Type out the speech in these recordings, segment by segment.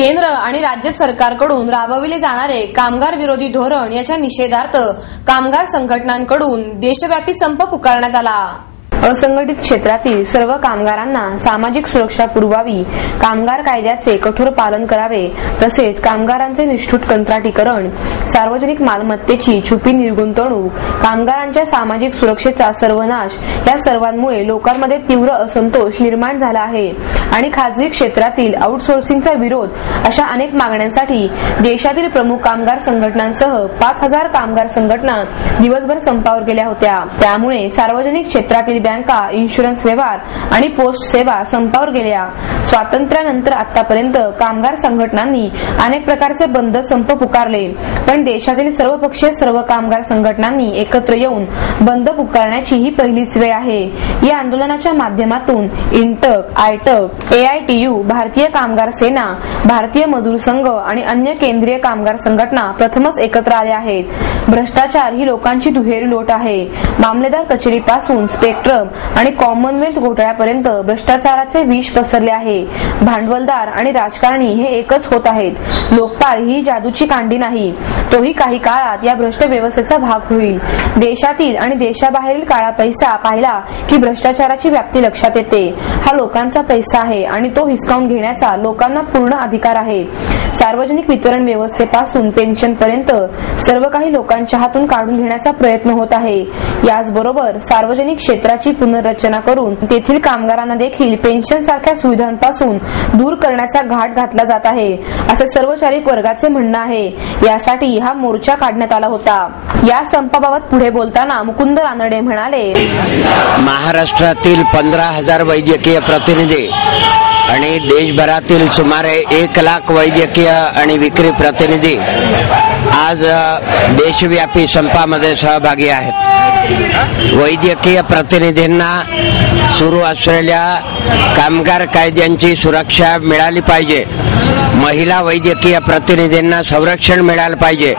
केंद्र आणि राज्य सरकारकडून राबविले जाणारे कामगार विरोधी धोरण याच्या निषेधार्थ कामगार संघटनांकडून देशव्यापी संप पुकारण्यात आला। असंघटित क्षेत्रातील सर्व कामगारांना सामाजिक सुरक्षा पुरवावी, कामगार कायद्याचे कठोर पालन करावे, तसेच कामगारांचे निष्ठूर कंत्राटीकरण, सार्वजनिक मालमत्तेची छुपी निर्गुंतवणूक, कामगारांच्या सामाजिक सुरक्षेचा सर्वनाश या सर्वांमुळे लोकांमध्ये तीव्र असंतोष निर्माण झाला आहे आणि खासगी क्षेत्रातील आउटसोर्सिंगचा विरोध अशा अनेक मागण्यांसाठी देशातील प्रमुख कामगार संघटनांसह 5000 कामगार संघटना दिवसभर संपावर गेल्या होत्या। त्यामुळे सार्वजनिक क्षेत्रातील बँका, इन्शुरन्स व्यवहार आणि पोस्ट सेवा संपावर गेल्या। स्वातंत्र्यानंतर आतापर्यंत कामगार संघटनांनी अनेक प्रकारचे बंद संप पुकारले, पण देशातील सर्वपक्षीय सर्व कामगार संघटनांनी एकत्र येऊन बंद पुकारण्याची ही पहिलीच वेळ आहे। या आंदोलनाच्या माध्यमातून इंटक, आयटक, एआयटीयू, भारतीय कामगार सेना, भारतीय मजूर संघ आणि अन्य केंद्रीय कामगार संघटना प्रथमच एकत्र आल्या आहेत। भ्रष्टाचार ही लोकांची दुहेरी लोट आहे। मामलेदार कचेरीपासून स्पेक्ट्रम आणि कॉमनवेल्थ घोटाळ्यापर्यंत भ्रष्टाचाराचे विष पसरले आहे। भांडवलदार आणि राजकारणी हे एकच होत आहेत। लोकपाल ही जादूची कांडी नाही, तोही काही काळात या भ्रष्ट व्यवस्थेचा भाग होईल। देशातील आणि देशाबाहेरील काळा पैसा पाहिला की भ्रष्टाचाराची व्याप्ती लक्षात येते। हा लोकांचा पैसा आहे आणि तो हिसकावून घेण्याचा लोकांना पूर्ण अधिकार आहे। सार्वजनिक वितरण व्यवस्थेपासून पेन्शनपर्यंत सर्व काही लोकांच्या हातून काढून घेण्याचा प्रयत्न होत आहे। याचबरोबर सार्वजनिक क्षेत्राची पुनर्रचना करून तेथील कामगारांना देखील पेन्शन सारख्या सुविधांपासून दूर करण्याचा घाट घातला जात आहे, असे सर्वचारिक वर्गाचे म्हणणं आहे। यासाठी हा मोर्चा काढण्यात आला होता। या संपाबाबत पुढे बोलताना मुकुंद रानडे म्हणाले, महाराष्ट्रातील 15,000 वैद्यकीय प्रतिनिधी आणि देशभरातील सुमारे 1 लाख वैद्यकीय आणि विक्री प्रतिनिधी आज देशव्यापी संपामध्ये सहभागी आहेत। वैद्यकीय प्रतिनिधींना सुरू असलेल्या कामगार कायद्यांची सुरक्षा मिळाली पाहिजे, महिला वैद्यकीय प्रतिनिधींना संरक्षण मिळालं पाहिजे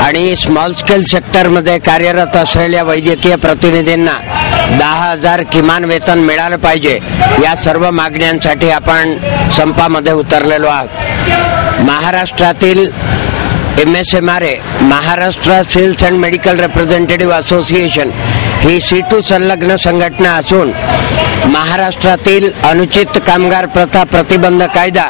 आणि स्मॉल स्केल सेक्टरमध्ये कार्यरत असलेल्या वैद्यकीय प्रतिनिधींना 10,000 किमान वेतन मिळालं पाहिजे। या सर्व मागण्यांसाठी आपण संपामध्ये उतरलेलो आहोत। महाराष्ट्रातील MSMRA, Maharashtra sales and medical representative association ही C2 संलग्न संघटना असून महाराष्ट्रातील अनुचित कामगार प्रथा प्रतिबंध कायदा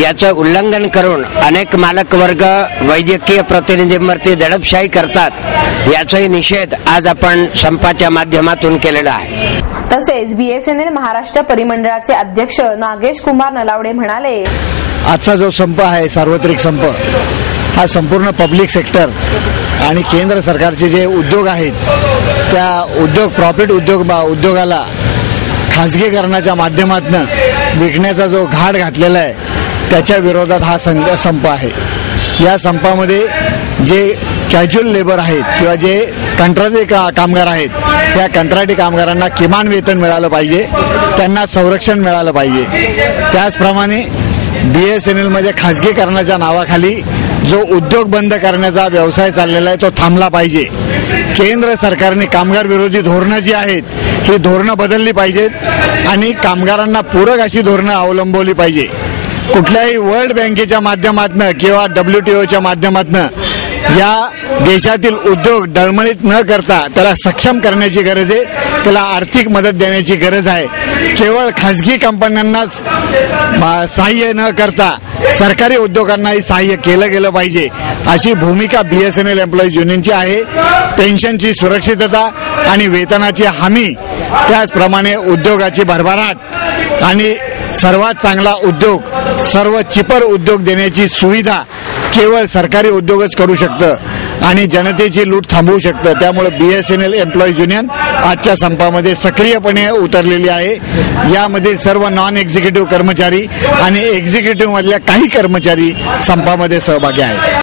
याचं उल्लंघन करून अनेक मालक वर्ग वैद्यकीय प्रतिनिधींवरती दडपशाही करतात। याचाही निषेध आज आपण संपाच्या माध्यमातून केलेला आहे। तसेच BSNL महाराष्ट्र परिमंडळाचे अध्यक्ष नागेश कुमार नलावडे म्हणाले, आजचा जो संप आहे सार्वत्रिक संप हा संपूर्ण पब्लिक सेक्टर आणि केंद्र सरकारचे जे उद्योग आहेत त्या प्रॉफिट उद्योगाला खासगीकरणाच्या माध्यमातून विकण्याचा जो घाट घातलेला आहे त्याच्या विरोधात हा संप आहे। या संपामध्ये जे कॅज्युअल लेबर आहेत किंवा जे कंत्राटी कामगार आहेत त्या कंत्राटी कामगारांना किमान वेतन मिळालं पाहिजे, त्यांना संरक्षण मिळालं पाहिजे। त्याचप्रमाणे BSNL मध्ये खासगीकरणाच्या नावाखाली जो उद्योग बंद करण्याचा व्यवसाय चाललेला आहे तो थांबला पाहिजे। केंद्र सरकारने कामगार विरोधी धोरणं जी आहेत ही धोरणं बदलली पाहिजेत आणि कामगारांना पूरक अशी धोरणं अवलंबवली पाहिजे। कुठल्याही वर्ल्ड बँकेच्या माध्यमातून किंवा WTOच्या माध्यमातून या देशातील उद्योग डळमळीत न करता त्याला सक्षम करण्याची गरज आहे, त्याला आर्थिक मदत देण्याची गरज आहे। केवळ खासगी कंपन्यांनाच सहाय्य न करता सरकारी उद्योगांनाही सहाय्य केलं गेलं पाहिजे, अशी भूमिका BSNL एम्प्लॉईज युनियनची आहे। पेन्शनची सुरक्षितता आणि वेतनाची हमी, त्याचप्रमाणे उद्योगाची भरभराट आणि सर्वात चांगला उद्योग, सर्व चिपर उद्योग देण्याची सुविधा केवळ सरकारी उद्योगच करू शकतं आणि जनतेची लूट थांबवू शकतं। त्यामुळे BSNL एम्प्लॉईज युनियन आजच्या संपामध्ये सक्रियपणे उतरलेली आहे। यामध्ये सर्व नॉन एक्झिक्युटिव्ह कर्मचारी आणि एक्झिक्युटिव्ह मधल्या काही कर्मचारी संपामध्ये सहभागी आहेत।